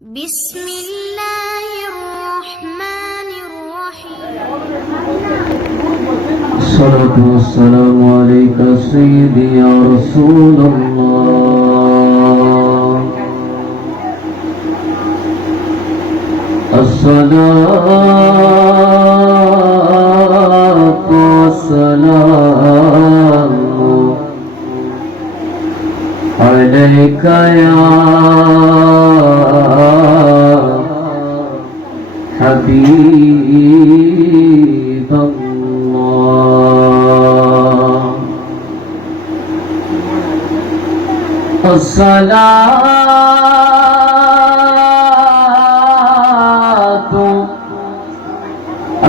بسم الله الرحمن الرحيم. الصلاة والسلام عليك سيدي يا رسول الله. الصلاة والسلام عليك يا حبيب الله. الصلاة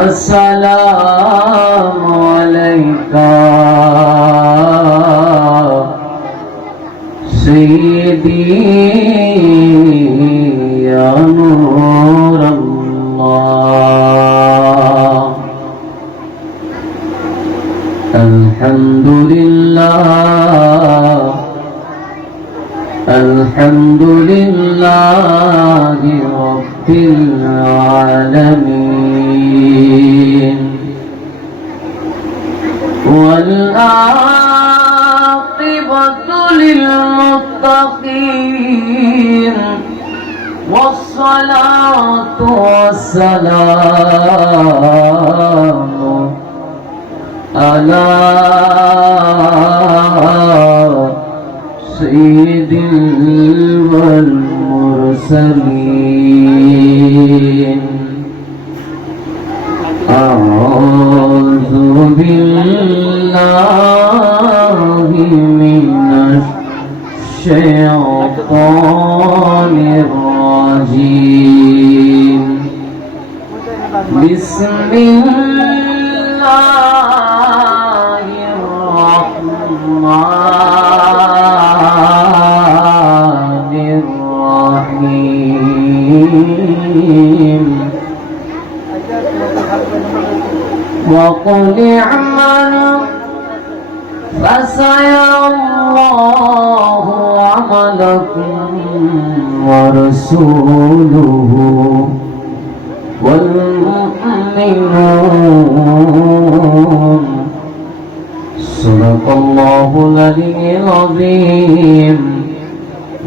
السلام عليك سيدي يا نور الله. الحمد لله الحمد لله رب العالمين، والعاقبة للمتقين، والصلاة والسلام على سيد المرسلين. أعوذ بالله من الشيطان الرجيم. بسم الله الرحمن الرحيم. وقل اعملوا فسيرى الله عملكم ورسوله والمؤمنون. صدق الله العلي العظيم،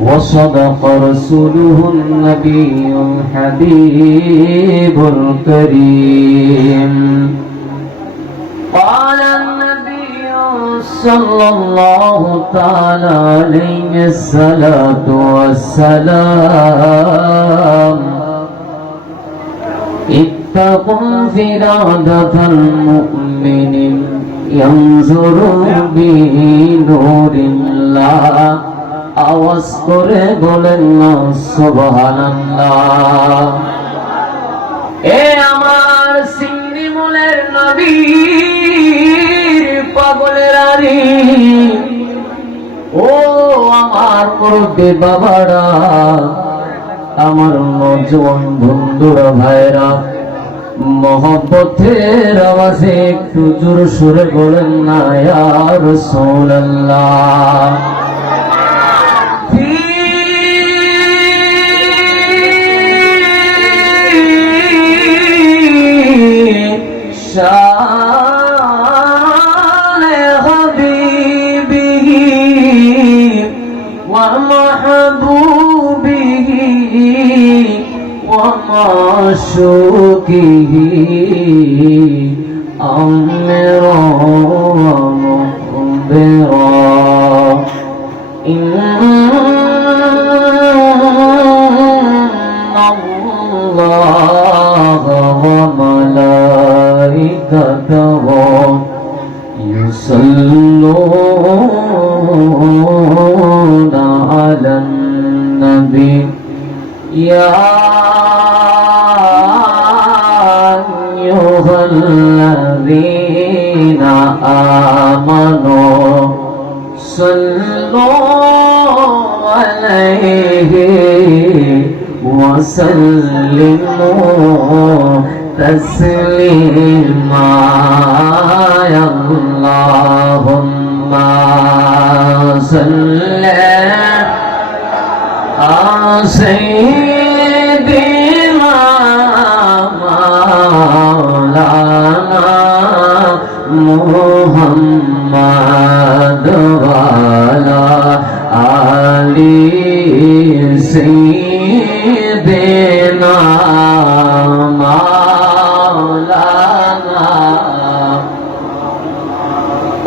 وصدق رسوله النبي الحبيب الكريم. قال النبي صلى الله تعالى عليه الصلاة والسلام: اتقوا فرادة المؤمن ينظر بنور الله। আওয়াজ করে বলেন না সুবহানাল্লাহ। এ আমার সিংড়ি মূলের নবীর পাগলের আরি, ও আমার মুরব্বি বাবারা, আমার নওজোয়ান বন্ধুরা, ভাইরা, মোহব্বতের আওয়াজে একটু জোর সুরে বলেন না ইয়া রাসূলুল্লাহ। شان حبيبه ومحبوبه ومعشوقه أمرا ومخبرا. إن الله وملائكته يصلون على النبي يا أيها الذين آمنوا صلوا عليه وسلموا تسليما. اللهم صل على سيدنا মোহাম্মদ ওয়ালা আলি সাইয়্যিদিনা মাওলানা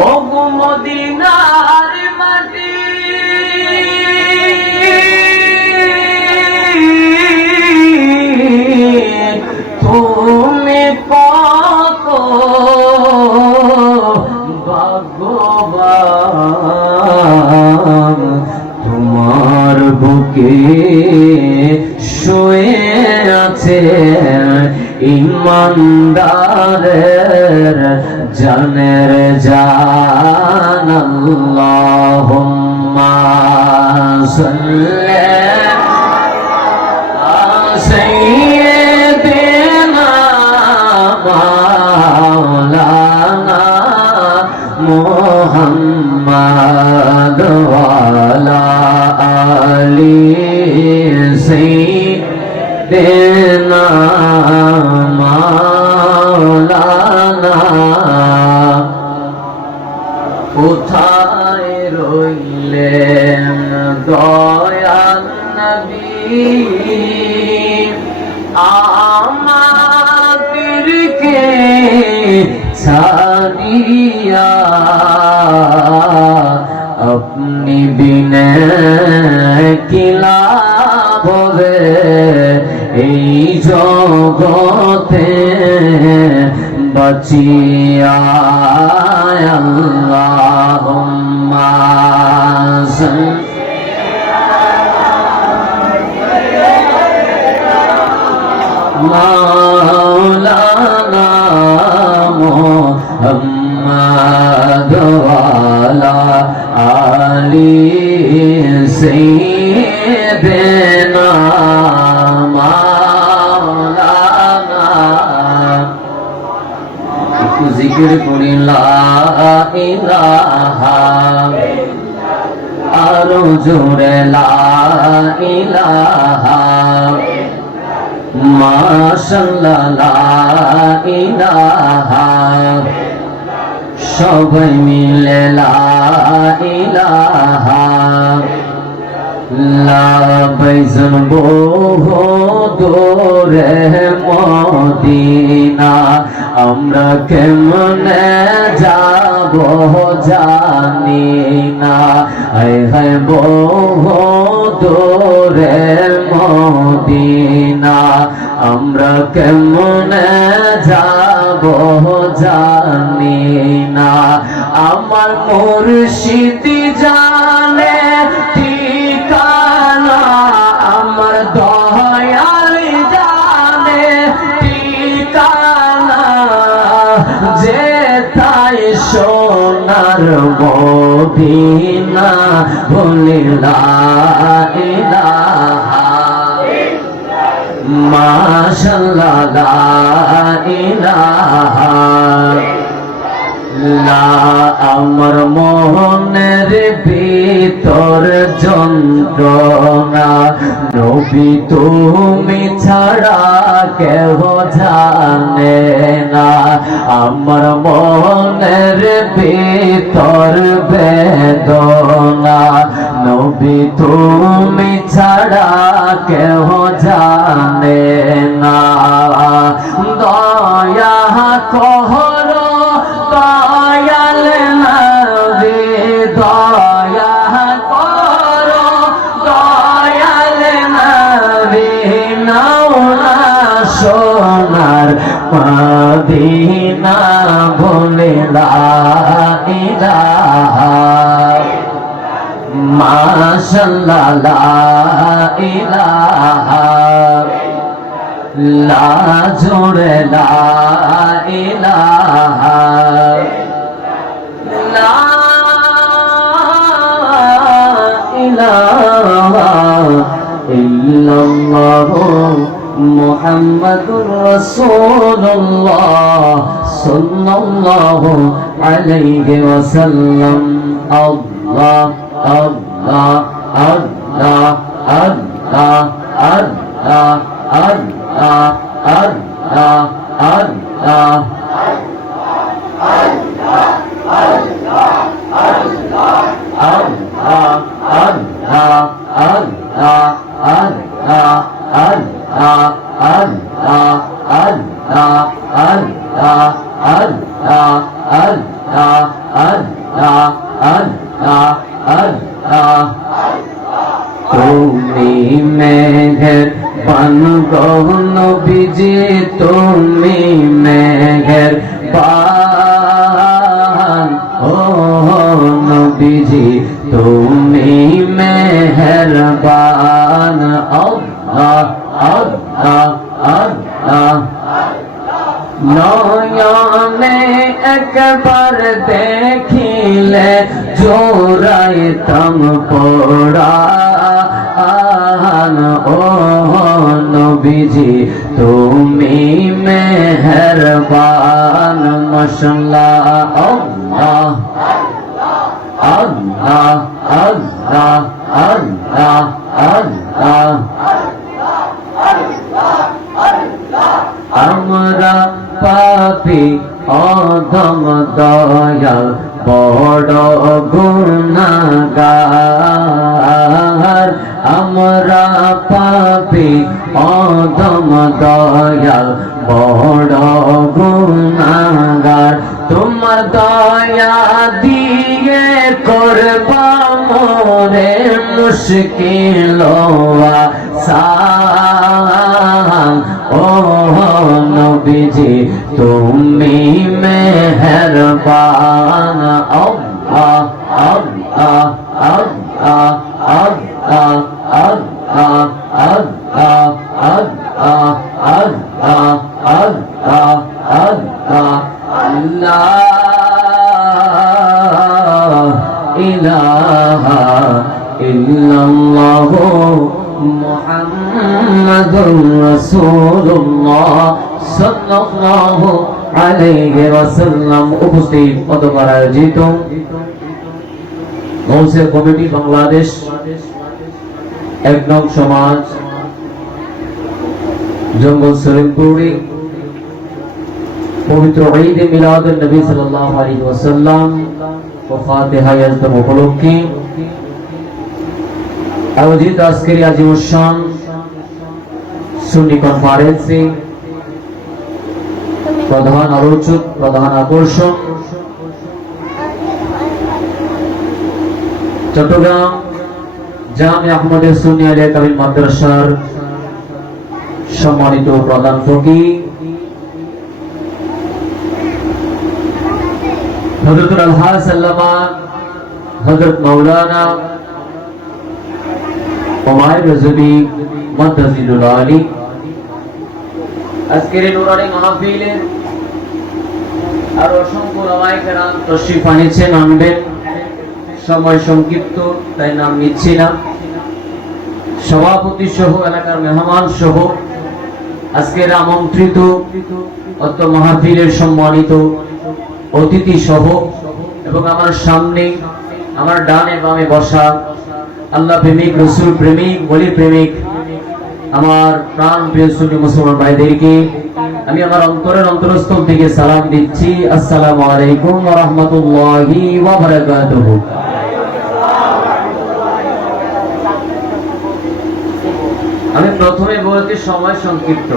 ও মদিনার মাটি তুমি কত ভাগ্যবান তোমার বুকে শুয়ে আছে ইমানদারের জানের জান আল্লাহুম্মা সাল্লি আলা সাইয়্যিদিনা মাওলানা মুহাম্মদ ওয়ালা আলি সাইয়্যিদিনা মাওলানা কোথায় রইলেন দয়াল নবী আমাদেরকে ছাড়িয়া আপনি বিনে কি লাভ হবে এই জগতে বাঁচিয়া আল্লাহুম্মা মাওলানা মুহাম্মদ ওয়ালা আলি সাইয়্যিদিনা মাওলানা একটু জিকির করি লা ইলাহা আরো জোরে লা ইলাহা মাশাআল্লাহ লা ইলাহা সবাই মিলে লা ইলাহা লা বাইজন বহু দূরে মদিনা আমরা কেমনে যাব জানি না হায় হায় বহু দূরে মদিনা আমরা কেমনে যাব জানি না আমার মুর্শিদ জানে ঠিকানা আমার দয়াল জানে ঠিকানা যে তাই সোনার মদিনা বলে লা ইলাহা মাশাআল্লাহ লা ইলাহা লা আমার মনের ভিতর যন্ত্রণা নবী তুমি ছাড়া কেহ জানে না আমার মনের ভিতর বেদনা নবী তুমি ছাড়া কেহ জানে না দয়া কহর দয়াল নবী দয়া করো দয়াল নবী নাওনা সোনার মদিনা বলে লা ইলাহা মাশাআল্লাহ লা ইলাহা লা জোরে লা ইলাহা লা ইলাহা ইল্লাল্লাহু মুহাম্মাদুর রাসূলুল্লাহ সাল্লাল্লাহু আলাইহি ওয়াসাল্লাম আল্লাহ আল্লাহ আল্লাহ আল্লাহ আল্লাহ আল্লাহ আল্লাহ আল্লাহ তুমি মেঘের পান নবীজি, তুমি মেঘের পান, ও নবীজি তুমি মেহেরবান। আল্লাহ আল্লাহ আল্লাহ, নয়নে একবার দেখিলে জোড়াইতাম পরাণ, ও নবীজি তুমি মেহেরবান। মাশাআল্লাহ, আল্লাহ আল্লাহ আল্লাহ আল্লাহ আল্লাহ। আমরা পাপী অধম দয়াল বড় গুনাহগার, আমরা পাপী অধম দয়াল বড় গুনাহগার। তোমার দয়া দিয়ে করবা মোরে মুশকিল আসান, ও নবীজি তুমি মেহেরবান। আল্লাহ আল্লাহ আল্লাহ আল্লাহ আল্লাহ আল্লাহ আল্লাহ আল্লাহ আল্লাহ আল্লাহ। লা ইলাহা ইল্লাল্লাহু মুহাম্মাদুর রাসূলুল্লাহ সাল্লাল্লাহু আলাইহি ওয়াসাল্লাম। উপস্থিত অতঃপর আয়োজিত গৌসে কমিটি বাংলাদেশ ১ নং সমাজ জঙ্গল সলিমপুরি পবিত্র ঈদ এ মিলাদুন নবী সাল্লাল্লাহু আলাইহি ওয়াসাল্লাম ও ফাতিহা ইয়াজদাম উপলক্ষে আয়োজিত আজকের আজিমুশান সুন্নি কনফারেন্সে প্রধান আলোচক, প্রধান আকর্ষণ চট্টগ্রাম জামিয়া আহমদিয়া সুন্নি আলিয়া কামিল মাদ্রাসার সম্মানিত প্রধান ফকিহ হযরতুল আলহাজ আল্লামা হযরত মাওলানা ওমাইর রাজবি মাদ্দাজিলুল আলী, আজকের নুরানি মাহফিলে আর অসংখ্য ওলামায়ে কেরাম তশরিফ আনিয়েছেন, আনবেন। সময় সংক্ষিপ্ত তাই নাম নিচ্ছি না। সভাপতি সহ এলাকার মেহমান সহ আজকের আমন্ত্রিত অত মাহফিলের সম্মানিত অতিথি সহ এবং আমার সামনে আমার ডানে বামে বসা আল্লাহ প্রেমিক, রসুল প্রেমিক, ওলি প্রেমিক আমার প্রাণ প্রিয় সুন্নি মুসলমান ভাইদেরকে আমি আমার অন্তরের অন্তরস্থল থেকে সালাম দিচ্ছি। আসসালামু আলাইকুম ওয়া রাহমাতুল্লাহি ওয়া বারাকাতুহু। আমি প্রথমে বলতে সময় সংক্ষিপ্ত,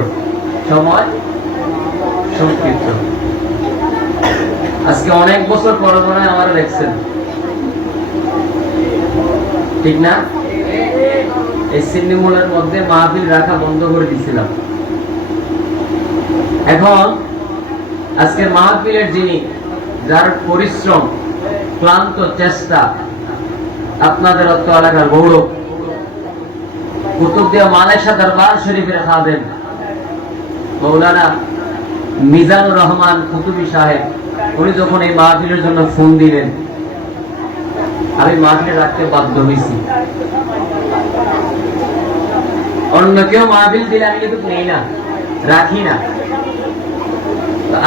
সময় সংক্ষিপ্ত। আজকে অনেক বছর পরে পরে আমার দেখছেন, ঠিক না? এই সিন্নিমূলের মধ্যে মাহফিল রাখা বন্ধ করে দিয়েছিলাম। এখন আজকের মাহফিলের যিনি, যার পরিশ্রম, ক্লান্ত চেষ্টা, আপনাদের অত্র এলাকার গৌরব, কুতুবদিয়া মানেশা দরবার শরীফের খাদেম মৌলানা মিজানুর রহমান কুতুবী সাহেব, উনি যখন এই মাহফিলের জন্য ফোন দিলেন, আমি মাহফিলে রাখতে বাধ্য হয়েছি। অন্য কেউ মাহফিল দিলে আমি কিন্তু নেই না, রাখি না।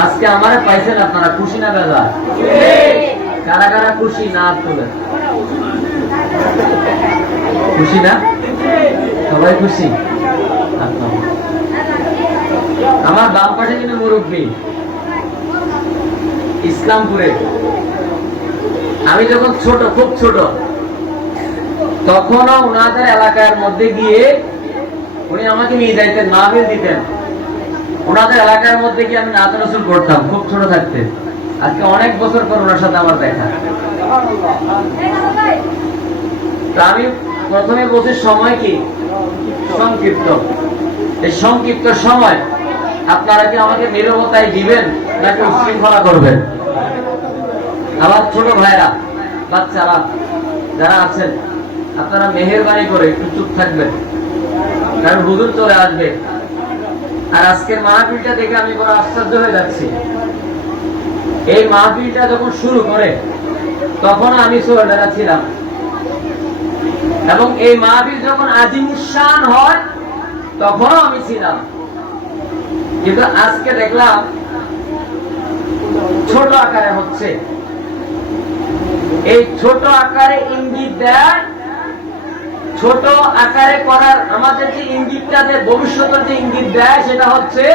আজকে আমার পাইছেন, আপনারা খুশি না দাদা? কারা কারা খুশি? না তোলে খুশি না? সবাই খুশি? আমার বাম পাশে কিন্তু মুরব্বী, ইসলামপুরে আমি যখন ছোট, খুব ছোট, তখনও ওনাদের এলাকার মধ্যে গিয়ে উনি আমাকে নিয়ে যাইতেন, মাহফিল দিতেন। ওনাদের এলাকার মধ্যে গিয়ে আমি নাত রাসূল করতাম খুব ছোট থাকতে। আজকে অনেক বছর পর ওনার সাথে আমার দেখা। তা আমি প্রথমে বলছি সময় কি সংক্ষিপ্ত। এই সংক্ষিপ্ত সময় আপনারা কি আমাকে নীরবতায় দিবেন নাকি উচ্ছৃঙ্খলা করবেন? আমার ছোট ভাইরা, বাচ্চারা যারা আছেন, আপনারা মেহেরবানি করে একটু চুপ থাকবেন, কারণ হুজুর চলে আসবে। আর আজকের মাহফিলটা দেখে আমি বড় আশ্চর্য হয়ে যাচ্ছি। এই মাহফিলটা যখন শুরু করে তখন আমি ছোটবেলা ছিলাম, এবং এই মাহফিল যখন আজিমুশান হয় তখনও আমি ছিলাম। কিন্তু আজকে দেখলাম ছোট আকারে হচ্ছে। এই ছোট আকারে ইঙ্গিত দেয়, ছোট আকারে করার আমাদের যে ইঙ্গিতটা দেয়, ভবিষ্যতের যে ইঙ্গিত দেয়, সেটা হচ্ছে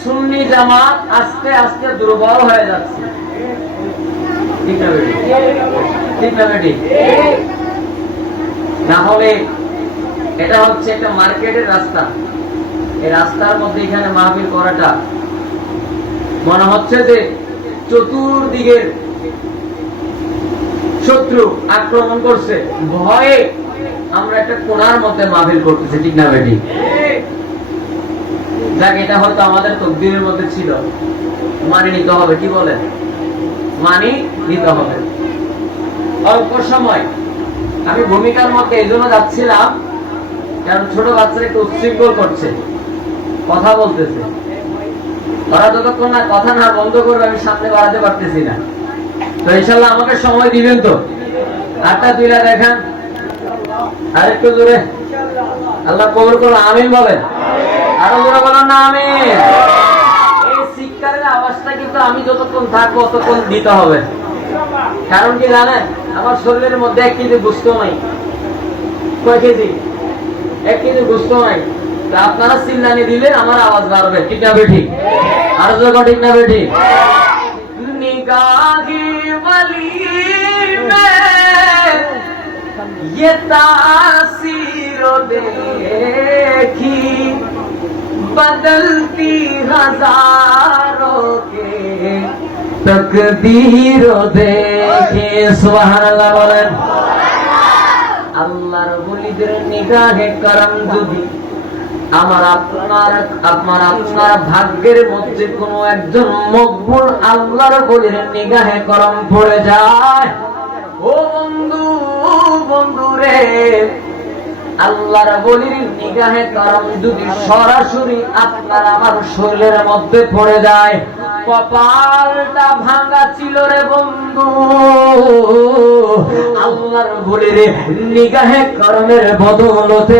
সুন্নি জামাত আস্তে আস্তে দুর্বল হয়ে যাচ্ছে। ঠিক না বেটি? ঠিক না বেটি? না হলে এটা হচ্ছে একটা মার্কেটের রাস্তা। এই রাস্তার মধ্যে এখানে মাহফিল করাটা মনে হচ্ছে যে চতুর্দিকের শত্রু আক্রমণ করছে, ভয়ে আমরা একটা কোণার মধ্যে মাহফিল করতেছি। ঠিক না বেটি? যাক, এটা হয়তো আমাদের তকদিরের মধ্যে ছিল, মানি নিতে হবে। কি বলেন? মানি নিতে হবে। অল্প সময় আমি ভূমিকার মধ্যে এই জন্য যাচ্ছিলাম, কারণ ছোট বাচ্চারা একটু উচ্ছৃঙ্খল করছে, কথা বলতেছে। ওরা যতক্ষণ না কথা না বন্ধ করবে আমি সামনে বাড়াতে পারতেছি না। তো ইনশাল্লাহ আমাকে সময় দিবেন তো? হাতটা তুলে দেখান, আরেকটু জোরে। আল্লাহ কবুল করুন, আমিন বলেন। আরো জোরে বলেন না আমিন। এই শিক্ষারের আওয়াজটা কিন্তু আমি যতক্ষণ থাকবো ততক্ষণ দিতে হবে। কারণ কি জানেন, আমার শরীরের মধ্যে 1 কেজি গোশত নাই। কয় কেজি? 1 কেজি গোশত নাই। তা আপনারা চিল্লানি দিলে আমার আওয়াজ বাড়বে। ঠিক না বেঠি? আরো জোরে ঠিক না বেঠি? নিগাহি ওয়ালি মে ये तासीर देखी बदलती हजारों के तकदीर देखी। सुबहानाल्लाह बोलेन। আল্লাহর ওলিদের নিগাহে করম যদি আপনার ভাগ্যের মধ্যে কোনো একজন মকবুল আল্লাহর ওলির নিগাহে করম পড়ে যায়, ও বন্ধু, বন্ধু রে, আল্লাহর ওলির নিগাহে করম যদি সরাসরি আপনার আমার শরীরের মধ্যে পড়ে যায়, কপালটা ভাঙা ছিল রে বন্ধু। আল্লাহর ওলির নিগাহে করমের বদৌলতে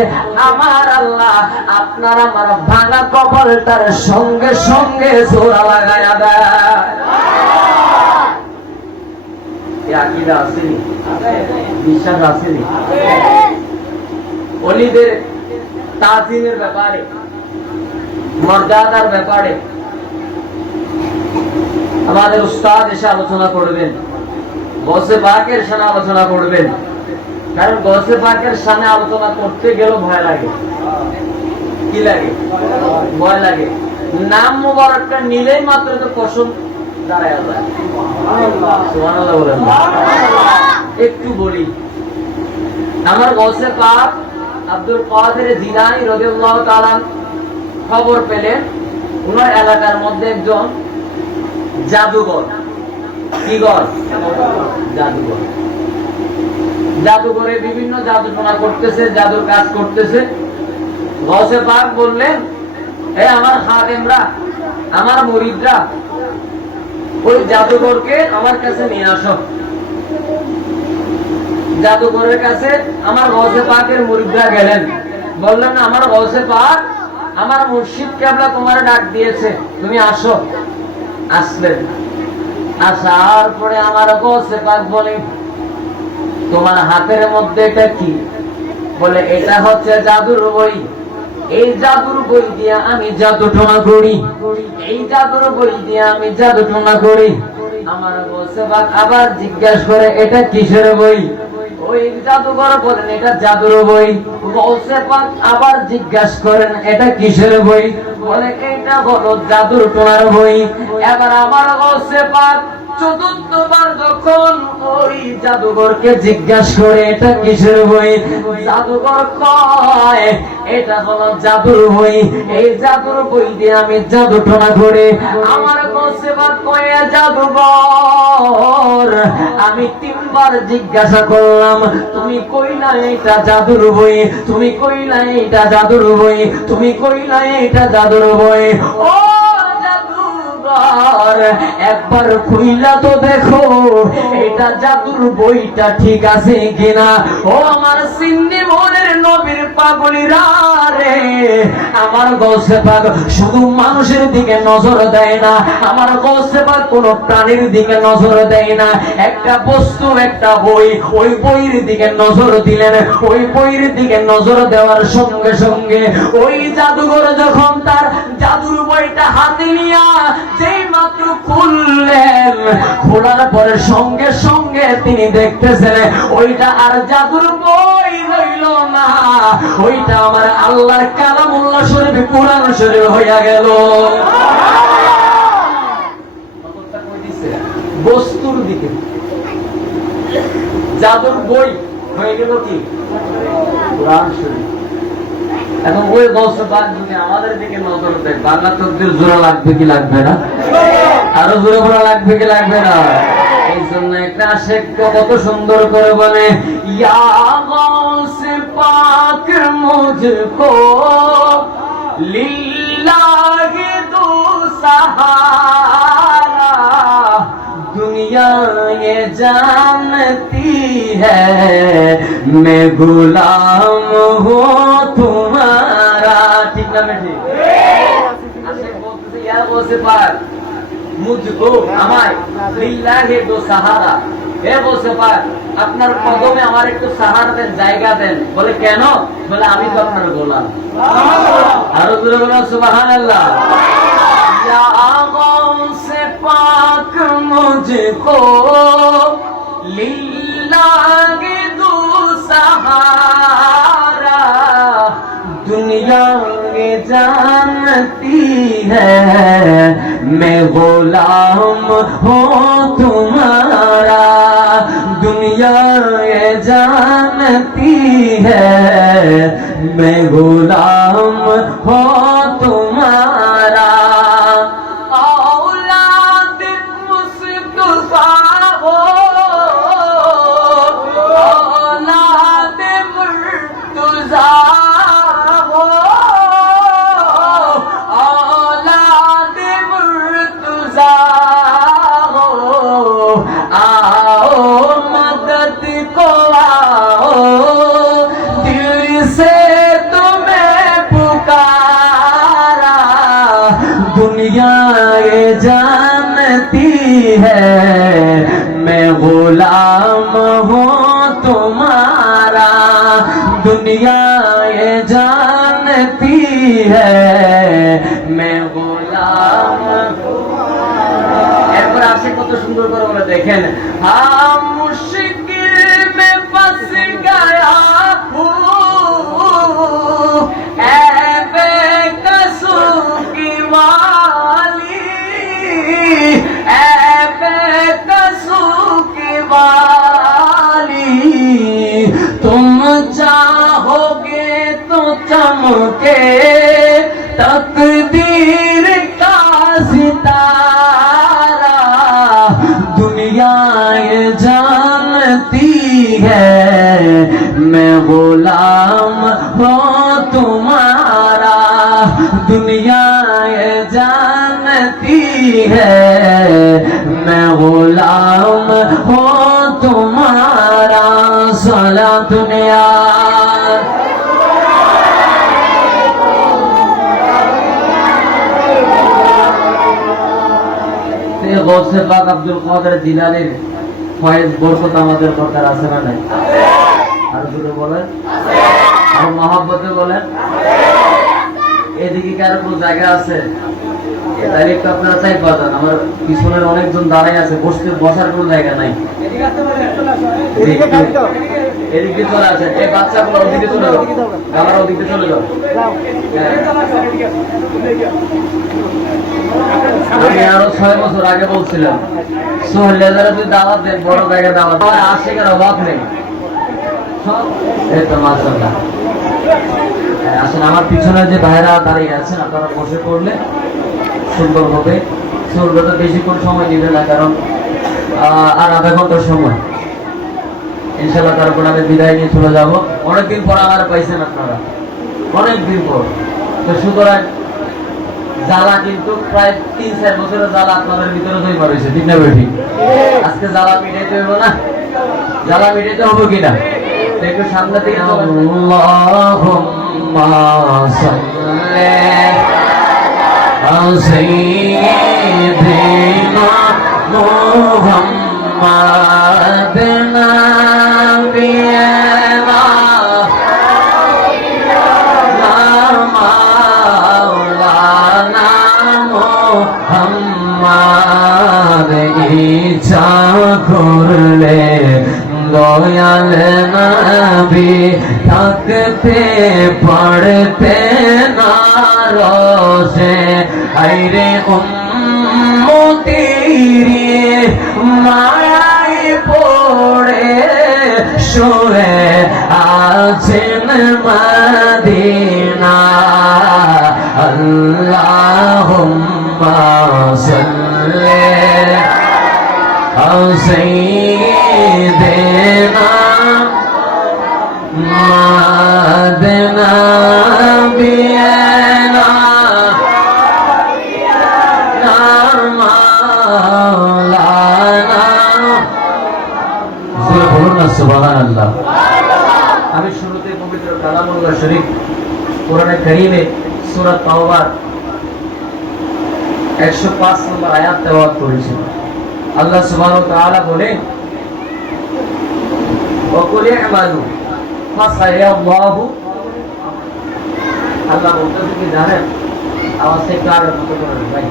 আমার আল্লাহ আপনার আমার ভাঙা কপালটার সঙ্গে সঙ্গে জোড়া লাগায়া দেয়। আকিদা আসেনি? বিশ্বাস আসেনি? ওলিদের তাজিমের ব্যাপারে, মর্যাদার ব্যাপারে আমাদের উস্তাদ এসে আলোচনা করবেন, গৌসে পাকের সামনে আলোচনা করবেন। কারণ গৌসে পাকের সামনে আলোচনা করতে গেলেও ভয় লাগে। কি লাগে? ভয় লাগে। নাম মুবারকটা নিলেই মাত্র তো কসম দাঁড়ায় যায়। সুবহানাল্লাহ বলেন। একটু বলি, আমার গৌসে পাক আব্দুল কাদের জিলানী রাদিয়াল্লাহু তাআলা খবর পেলেন ওনার এলাকার মধ্যে একজন জাদুঘর। কি ঘর? জাদুঘর। জাদুঘরে বিভিন্ন জাদুটোনা করতেছে, জাদুর কাজ করতেছে। গৌসে পাক বললেন, হে আমার খাদেমরা, আমার মুরিদরা, ওই জাদুঘরকে আমার কাছে নিয়ে আসো। জাদুঘরের কাছে আমার গৌসে পাকের মুরিদরা গেলেন, বললেন, আমার গৌসে পাক, আমার মুর্শিদ কেবলা তোমার ডাক দিয়েছে, তুমি আসো। আসলেন। আসার পরে আমার গৌসে পাক বলে, তোমার হাতের মধ্যে এটা কি? বলে, এটা হচ্ছে জাদুর বই। এই জাদুর বই দিয়ে আমি জাদু টোনা করি, এই জাদুর বই দিয়ে আমি জাদু টোনা করি। আমার বসে বাদ আবার জিজ্ঞাসা করে এটা কিসের বই? ওই জাদুঘর বলেন এটা জাদুর বই। বসে বাদ আবার জিজ্ঞাসা করেন এটা কিসের বই? বলে এটা হলো জাদুর টোনার বই। এবার আমার বসে বাদ চতুর্থবার যখন ওই জাদুঘরকে জিজ্ঞাসা করে এটা কিসের বই? জাদুঘর কয় এটা হলো জাদুর বই। এই জাদুর বই দিয়ে আমি জাদু টোনা করে আমার গোসেবা কয়ে জাদুঘর আমি 3 বার জিজ্ঞাসা করলাম তুমি কইলা এটা জাদুর বই, তুমি কইলা এটা জাদুর বই, তুমি কইলা এটা জাদুর বই। ও একবার খুইলা তো দেখো এটা জাদুর বইটা ঠিক আছে কিনা। ও আমার সিন্নি মনের নবীর পাগলিরা রে, আমার গৌসে পাক শুধু মানুষের দিকে নজর দেয় না, আমার গৌসে পাক কোন প্রাণীর দিকে নজর দেয় না। একটা বস্তু একটা বই, ওই বইয়ের দিকে নজর দিলেন, ওই বইয়ের দিকে নজর দেওয়ার সঙ্গে সঙ্গে ওই জাদুঘর যখন তার জাদুর বইটা হাতে নিয়া যেই মাত্র খুললেন, খোলার পরে সঙ্গে সঙ্গে তিনি দেখতেছেন ওইটা আর জাদুর বই রইল না, ওইটা আমার আল্লাহর কালামুল্লাহ শরীফ কুরআন শরীফ হইয়া গেল। বস্তুর দিকে জাদুর বই হয়ে গেল কি কুরআন শরীফ। এখন ওই বস্তু বাদ যদি আমাদের দিকে নজর দেয়, বাংলা তকদির জোড়া লাগবে কি লাগবে না? আরো জোরে বলা লাগবে কি লাগবে না? এই জন্য একটা আশেক কত সুন্দর করে বলে ইয়া গাউসে পাক মুঝকো লিল্লাহি দু সাহারা दुनिया ये जानती है मैं गुलाम हूँ तुम्हारा। ठीक ना मैं ठीक बोलते यार वो से पार मुझको हमारे लिल्लाहि दो सहारा হে বসে পাক আপনার কদমে আমার একটু সাহারা দেন, জায়গা দেন। বলে কেন? বলে আমি তো আপনার গোলাম। আরো জোরে বলুন সুবহানাল্লাহ। या गौसे पाक मुझको लिल्लाहि दो सहारा दुनिया ये जानती है मैं गुलाम हूँ तुम्हारा दुनिया ये जानती है मैं गुलाम हूँ तुम्हारा दुनिया ये जानती है मैं गुलाम हूँ तुम्हारा दुनिया ये जानती है मैं गुलाम। এরপর আসে কত সুন্দর করে বলে দেখেন হাম মুশকিল মে ফস গয়া হূঁ এ বেকসু কি वाली ए बेकसू की वाली तुम चाहोगे तो चमके तकदीर का सितारा दुनिया ये जानती है मैं गुलाम हूँ तुम्हारा दुनिया ये जानती है मैं गुलाम हूँ तुम्हारा सला दुनिया। গৌসে পাক আব্দুল কাদের জিলানীর ফয়েজ বরকত আমাদের দরকার আছে না নাই? আর জোরে বলেন, আর মহব্বতে বলেন। এদিকে কার কোন জায়গা আছে? তাহলে একটু আপনারা চাই পাবেন, আমার পিছনের অনেকজন দাঁড়ায় আছে, বসার কোনো জায়গা নাই। এদিকে চলে আসেন, এই বাচ্চাগুলো ওদিকে চলে যাও, আমার ওদিকে চলে যাও। আমি আরো 6 বছর আগে বলছিলাম সোহেলেরা যদি দাওয়াত দেন, বড় জায়গায় দাওয়াত আশেকের অভাব নেই। এই তো মাশাআল্লাহ। আসলে আমার পিছনে যে ভাইরা দাঁড়িয়ে আছেন, আপনারা বসে পড়লে সুন্দর হবে। সুন্দরটা বেশিক্ষণ সময় নেবে না, কারণ আর আধা ঘন্টার সময় ইনশাল্লাহ। তারপর আমি বিদায় নিয়ে চলে যাব। অনেকদিন পর আমার পাইছেন আপনারা, অনেকদিন পর। তো সুতরাং জ্বালা কিন্তু প্রায় 3-4 বছরের জ্বালা আপনাদের ভিতরে তৈরি হয়েছে, ঠিক না বেঠি? আজকে জ্বালা মিটাইতে হইব না, জ্বালা মিটাইতে হবে কিনা একটু সামনে থেকে আল্লাহুম্মা সাল্লি আলা সাইয়্যিদিনা মুহাম্মাদিন নাবিয়িনা মাওলানা মুহাম্মাদ। ইচ্ছা করলে দয়াল নবী থাকতে পড়তে না রোশে, আইরে উম্মতিরি মায়াই পড়ে শুয়ে আছেন মদিনা। আল্লাহুম্মা সাল্লি আলা সাইয়্যিদিনা মুহাম্মাদিন নাবিয়িনা মাওলানা। সুবহানাল্লাহ। আমি শুরুতে পবিত্র কালামুল্লাহ শরীফ কোরআনে কারীমে সূরা তাওবার 105 নম্বর আয়াত তেলাওয়াত করেছি। আল্লাহ সুবহানাহু ওয়া তাআলা বলেন, ওয়া কুল ই'মালু ফাসায়াল্লাহু। আল্লাহ বলতেছে কি জানেন? আওয়াজটা একটু আরো মতো করেন ভাই,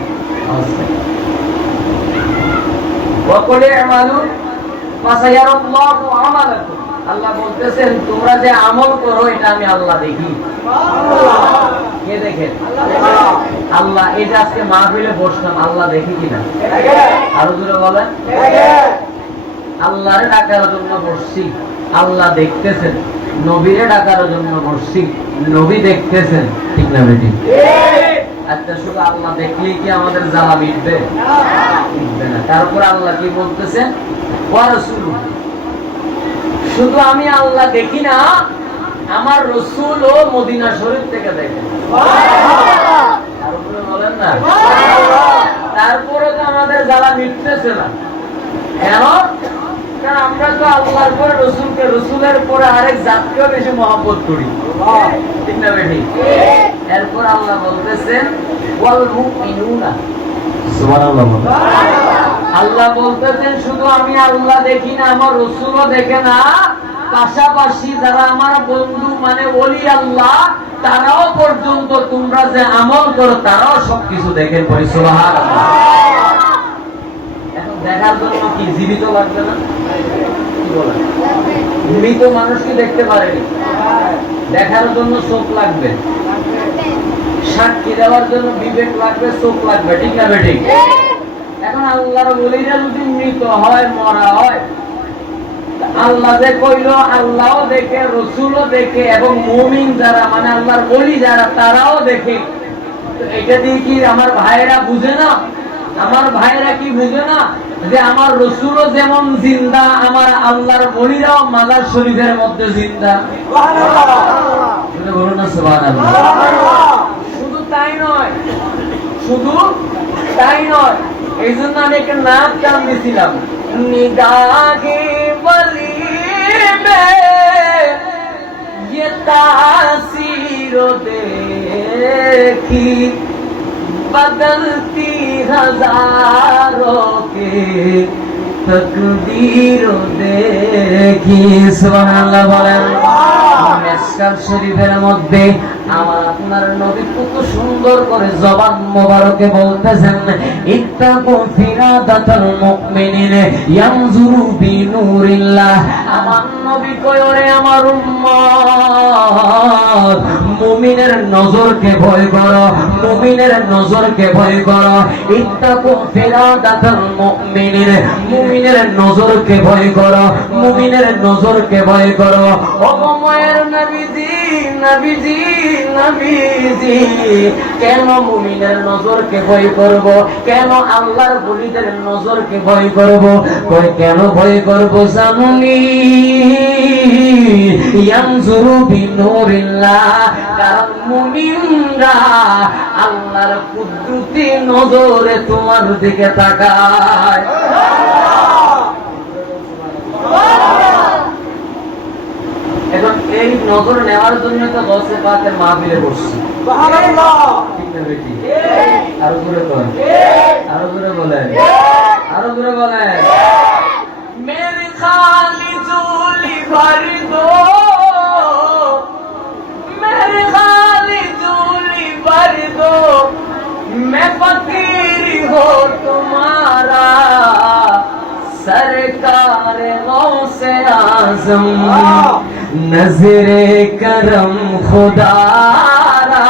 আওয়াজটা। ওয়া কুল ই'মালু ফাসায়াল্লাহু আমালাকুম। আল্লাহ বলতেছেন তোমরা যে আমল করো এটা আমি আল্লাহ দেখি। কে দেখেন? আল্লাহ। এই যে আজকে মাহফিলে বসলাম, আল্লাহ দেখি কিনা? আরো জোরে বলেন। আল্লাহরে ডাকার জন্য বসছি, আল্লাহ দেখতেছেন। নবীরে ডাকার জন্য বসছি, নবী দেখতেছেন, ঠিক না বেটি? আচ্ছা, শুধু আল্লাহ দেখলেই কি আমাদের জ্বালা মিটবে? মিটবে না। তারপর আল্লাহ কি বলতেছেন? ওয়া রাসূলুহু। শুধু আমি আল্লাহ দেখি না, আমার রাসূলও মদিনা শরীফ থেকে দেখেন। তারপরে বলেন না, তারপরে তো আমাদের জ্বালা মিটতেছে না। কেন? কারণ আমরা তো আল্লাহর পরে রাসূলকে, রাসূলের পরে আরেক জাতকেও বেশি মহব্বত করি, ঠিক না বেটি? এরপর আল্লাহ বলতেছেন ওয়াল মুমিনুনা। সুবহানাল্লাহ। আল্লাহ বলতেছেন শুধু আমি আল্লাহ দেখি না, আমার রাসূলও দেখে না, পাশাপাশি যারা আমার বন্ধু মানে ওলি আল্লাহ, তারাও পর্যন্ত তোমরা যে আমল করো তারাও সবকিছু দেখেন। পড়ি সুবহানাল্লাহ। এখন দেখার জন্য কি জীবিত লাগবে না? কি বলেন? মৃত মানুষ কি দেখতে পারেনি? দেখার জন্য চোখ লাগবে, সাক্ষী দেওয়ার জন্য বিবেক লাগবে, চোখ লাগবে, ঠিক না বেঠিক? এখন আল্লাহর ওলিরা যদি মৃত হয়, মরা হয়, আল্লাহ যে কইল আল্লাহও দেখে, রাসূলও দেখে, এবং মুমিন যারা মানে আল্লাহর ওলি যারা তারাও দেখে, তো এটা দিয়ে কি আমার ভাইরা বুঝে না? আমার ভাইরা কি বুঝে না যে আমার রাসূলও যেমন জিন্দা, আমার আল্লাহর ওলিরাও মাজার শরীফের মধ্যে জিন্দা? সুবহানাল্লাহ। বলুন না সুবহানাল্লাহ। শুধু তাই নয়, শুধু তাই নয়, এই জন্য আমি একটা নাচ গান দিয়েছিলাম, নিগাহে वली में ये तासीर देखी बदलती हजारों के तकदीर देखी। সুবহানাল্লাহ বলেন। মিশকাত শরীফের মধ্যে আমার আপনার নবী কত সুন্দর করে জবান মোবারকে বলতেছেন, ইত্তাকু ফিরাদাতাল মুমিনিন ইয়ানজুরু বিনুরিল্লাহ। আমার নবী কয়, ওরে আমার উম্মত, মুমিনের নজরকে ভয় করো, মুমিনের নজরকে ভয় করো। ইত্তাকু ফিরাদাতাল মুমিনিন, মুমিনের নজরকে ভয় করো, মুমিনের নজরকে ভয় করো। ও মায়ের নবীজি, নবীজি, নবীজি, কেন মুমিনের নজরকে ভয় করব? কেন আল্লাহর ওলিদের নজরকে ভয় করব? কই কেন ভয় করব জানুনি? ইয়ানজুরু বিনুরিল্লাহ, কারণ মুমিনরা আল্লাহর কুদরতি নজরে তোমার দিকে তাকায়। এখন এই নজর নেওয়ার জন্য তো গসে পাকের মাহফিলে বসছি। ঠিক না বেটি? আরো জোরে বলেন, আরো জোরে বলেন, আরো জোরে বলেন। মেরে খালি ঝুলি ভর দো, মেরে খালি ঝুলি ভর দো, मैं फकीर हो तुम्हारा, सरकार गौसे आजम, नजरे करम खुदारा,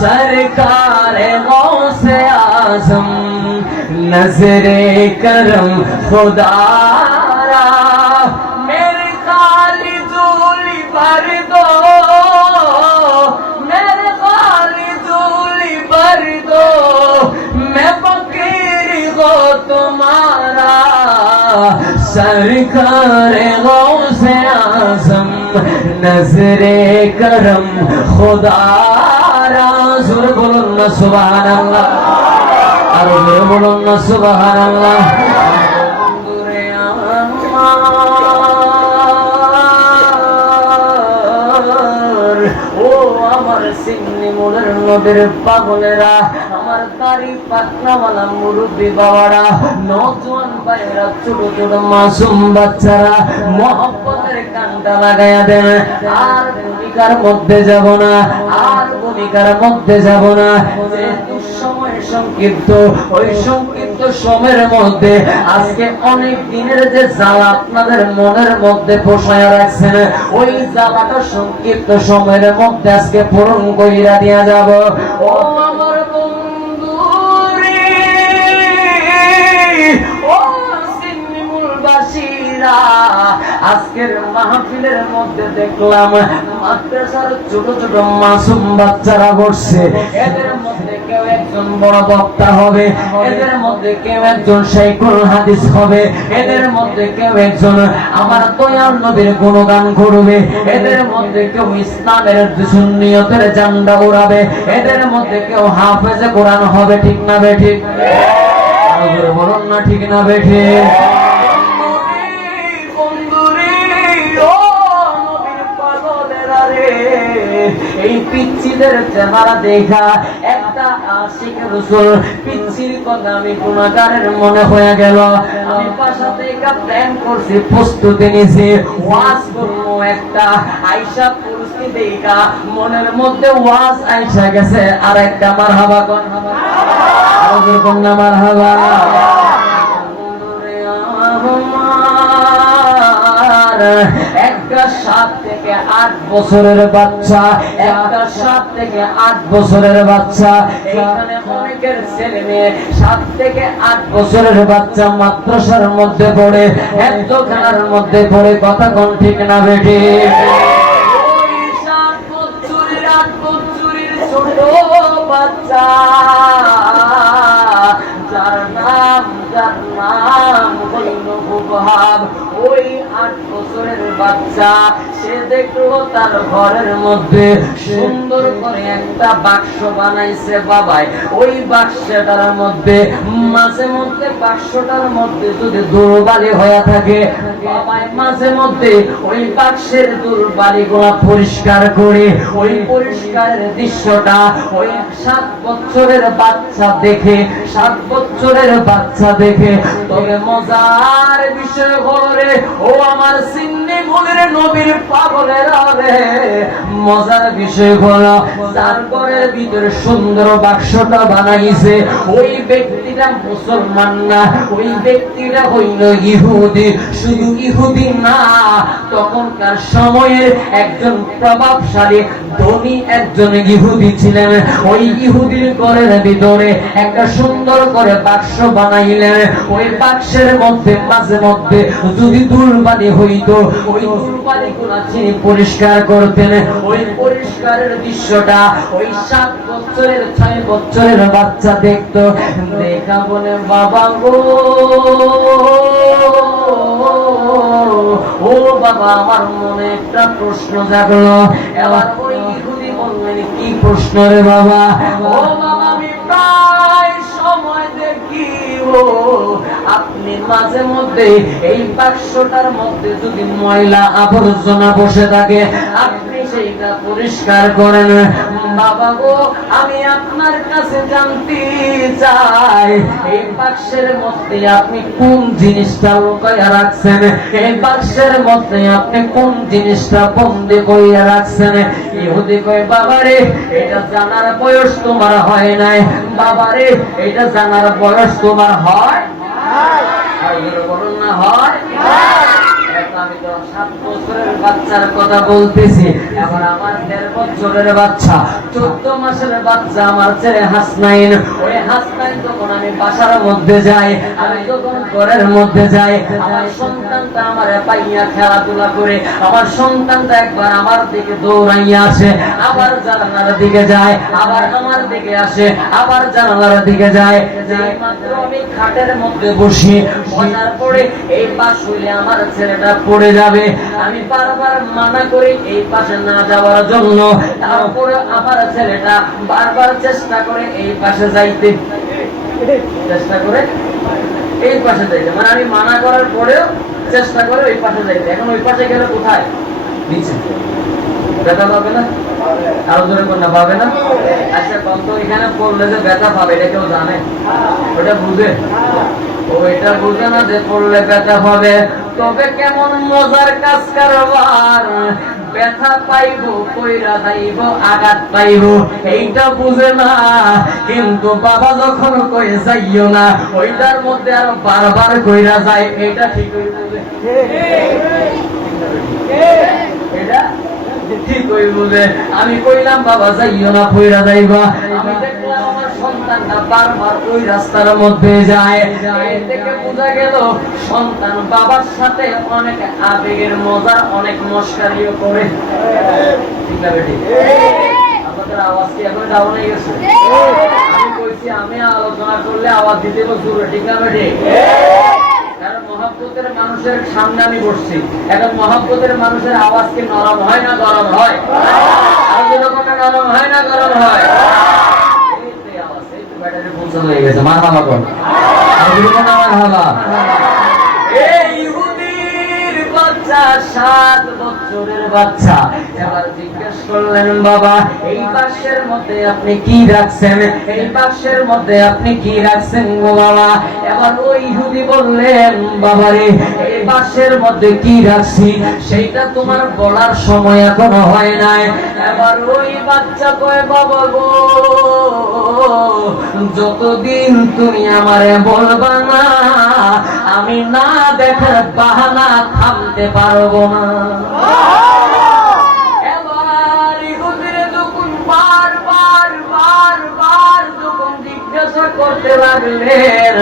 सरकार गौसे आजम, नजरे करम खुदारा, मेरे खाली झोली भर दो, मेरे खाली झोली भर दो, मैं फकीर हो तुम्हारा, सरकार गौसे आजम, नजरे करम खुदारा। जोरे बोलो ना सुभान अल्लाह, आरो जोरे बोलो ना सुभान अल्लाह। ও আমার সিন্নি মোড়ের নদের পাগলেরা, আমার দাড়ি পাতনাওয়ালা মুরব্বী বাবারা, নওজোয়ান ভাইরা, ছোট ছোট মাসুম বাচ্চারা, মহব্বতের কানটা লাগাইয়া দেন। আর ভূমিকার মধ্যে যাব না, আর ভূমিকার মধ্যে যাব না। যেহেতু সময় সংক্ষিপ্ত, ওই সংক্ষিপ্ত সময়ের মধ্যে আজকে অনেক দিনের যে জ্বালা আপনাদের মনের মধ্যে বসায়া রাখছেন, ওই জ্বালাটা সংক্ষিপ্ত সময়ের মধ্যে আজকে পূরণ কইরা দিয়া যাব। ও আমার বন্ধু রে, ও সিন্নিমুলবাসীরা, আজকের মাহফিলের মধ্যে দেখলাম মাদ্রাসার ছোট ছোট মাসুম বাচ্চারা বসছে। এদের মধ্যে কেউ একজন বড় বক্তা হবে, এদের মধ্যে কেউ একজন শাইখুল হাদিস হবে, এদের মধ্যে কেউ একজন আমার দয়াল নবীর গুণগান করবে, এদের মধ্যে কেউ ইসলামের সুন্নিয়তের ঝান্ডা উড়াবে, এদের মধ্যে কেউ হাফেজে কোরআন হবে। ঠিক না বেঠিক? বলুন না ঠিক না বেঠিক? এই পিচ্ছিদের চেহারা দেখা একটা আশিক রাসূল পিচ্ছির কথা আমি গুনাহগারের মনে হয়ে গেল। আমি বাসা থেকে প্ল্যান করছি, প্রস্তুতি নিয়েছি, ওয়াজ করব একটা। আয়েশা পরিস্থিতি দেখা মনের মধ্যে ওয়াজ আয়েশা গেছে, আর একটা মারহাবা কোন মারহাবা। একটা 7 থেকে 8 বছরের বাচ্চা, একটা 7 থেকে 8 বছরের বাচ্চা, এখানে অনেকের ছেলে মেয়ে 7 থেকে 8 বছরের বাচ্চা মাদ্রাসার মধ্যে পড়ে, এতখানার মধ্যে পড়ে। কথা কোন ঠিক না বেটি? ওই 7 বছরের 8 বছরের ছোট বাচ্চা, যার নাম ভাব, ওই 8 বছরের বাচ্চা, সে দেখলো তার ঘরের মধ্যে সুন্দর করে একটা বাক্স বানাইছে বাবাই। ওই বাক্সটার মধ্যে মাঝে মধ্যে বাক্সটার মধ্যে যদি দুর্বালি হয়ে থাকে, বাবাই মাঝে মধ্যে ওই বাক্সের দুলবাড়িগুলা পরিষ্কার করে ওই পরিষ্কারের দৃশ্যটা ওই 7 বছরের বাচ্চা দেখে 7 বছরের বাচ্চা দেখে। তবে মজার বিষয় হলো রে ও আমার সিন্নি মুনির নবীর পাগলের রে, মজার বিষয় হলো তার ঘরের ভিতরে সুন্দর বাক্সটা বানাইছে ওই ব্যক্তিটা মুসলমান না, ওই ব্যক্তিটা হইল ইহুদি। শুধু ইহুদি না, তখনকার সময়ের একজন প্রভাবশালী ধনী একজন ইহুদি ছিলেন। ওই ইহুদির ঘরের ভিতরে একটা সুন্দর করে বাক্স বানাইলেন। ওই বাক্সের মধ্যে মাঝে মধ্যে যদি দুলবালি হইতো ওই দুলবালিগুলা তিনি পরিষ্কার করতেন। ওই পরিষ্কারের দৃশ্যটা ওই 7 বছরের 6 বছরের বাচ্চা দেখতো। দেখা বলে বাবা গো, ও বাবা আমার মনে একটা প্রশ্ন জাগলো। এবার ওই ইহুদি বললেন কি প্রশ্ন রে বাবা? ও বাবা আমি প্রায় সময় দেখি ও আপনি মাঝে মধ্যে এই বাক্সটার মধ্যে যদি ময়লা আবর্জনা বসে থাকে আপনি সেইটা পরিষ্কার করেন। বাবা গো আমি আপনার কাছে জানতে চাই এই বাক্সের মধ্যে আপনি কোন জিনিসটা লুকাইয়া রাখছেন, এই বাক্সের মধ্যে আপনি কোন জিনিসটা বন্দি কইয়া রাখছেন। ইহুদি কয় বাবারে এটা জানার বয়স তোমার হয় নাই। বাবারে এটা জানার বয়স তোমার হয়? বলুন না হয়? আমি তো 7 বছরের বাচ্চার কথা বলতেছি। এবার আমার 1.5 বছরের বাচ্চা, 14 মাসের বাচ্চা আমার ছেলে হাসনাইন। ওই হাসনাইন যখন আমি বাসার মধ্যে যাই, আমি যখন ঘরের মধ্যে যাই, আমার সন্তানটা আমার পাইয়া খেলাধুলা করে আমার সন্তানটা একবার আমার দিকে দৌড়াইয়া আসে, আবার জানালার দিকে যায়, আবার আমার দিকে আসে, আবার জানালার দিকে যায়। যেই মাত্র আমি খাটের মধ্যে বসি, বসার পরে এই পাশ হইলে আমার ছেলেটা পড়ে যাবে। আমি বারবার মানা করি এই পাশে না যাওয়ার জন্য, তারপরে আমার ছেলেটা বারবার চেষ্টা করে এই পাশে যাইতে, চেষ্টা করে এই পাশে যাইতে, মানে আমি মানা করার পরেও চেষ্টা করে ওই পাশে যাইতে। এখন ওই পাশে গেলে কোথায়? নিচে। ব্যথা পাবে না? আরো জোরে কোন না পাবে না? আচ্ছা কত এখানে পড়লে যে ব্যথা পাবে এটা কেউ জানে? ওটা বুঝে? ও এটা বুঝে না যে পড়লে ব্যথা পাবে। তবে কেমন মজার কাজ কারবার, ব্যথা পাইব কইরা যাইব আঘাত পাইব এইটা বুঝে না। কিন্তু বাবা যখন কয়ে যাইও না ওইটার মধ্যে আরো বারবার কইরা যায়, এটা ঠিক বুঝে, এটা ঠিক ওই বুঝে। আমি কইলাম বাবা যাইও না কইরা যাইবা, আমি দেখলাম আমার সন্তানটা বারবার ওই রাস্তার মধ্যে যায়। এর থেকে বোঝা গেল সন্তান বাবার সাথে অনেক আবেগের মজা, অনেক মস্কারিও করে। ঠিক না বেটি? আপনাদের আওয়াজ কি এখন ডাউন হয়ে গেছে? আমি কইছি আমি আলোচনা করলে আওয়াজ দিতে জোরে, ঠিক না বেটি? কারণ মহব্বতের মানুষের সামনে আমি বসছি। এখন মহব্বতের মানুষের আওয়াজ কি নরম হয় না গরম হয়? আর যেরকম নরম হয় না গরম হয়? এই আওয়াজ এই তো ব্যাটারি ফুল হয়ে গেছে। মারহাবা কোন? আর যেরকম মারহাবা। এই ইহুদির বাচ্চা 7 বছরের বাচ্চা এবার জিজ্ঞেস করলেন বাবা এই বাক্সের মধ্যে আপনি কি রাখছেন, এই বাক্সের মধ্যে আপনি কি রাখছেন গো বাবা? এবার ওই ইহুদি বললেন বাবারে এই বাক্সের মধ্যে কি রাখছি সেইটা তোমার বলার সময় এখনো হয় নাই। এবার ওই বাচ্চা কয় বাবা গো যতদিন তুমি আমারে বলবা না আমি না দেখার বাহানা থামতে পারবো না। এবার ইহুদিরে যখন বারবার যখন জিজ্ঞাসা করতে লাগলেন,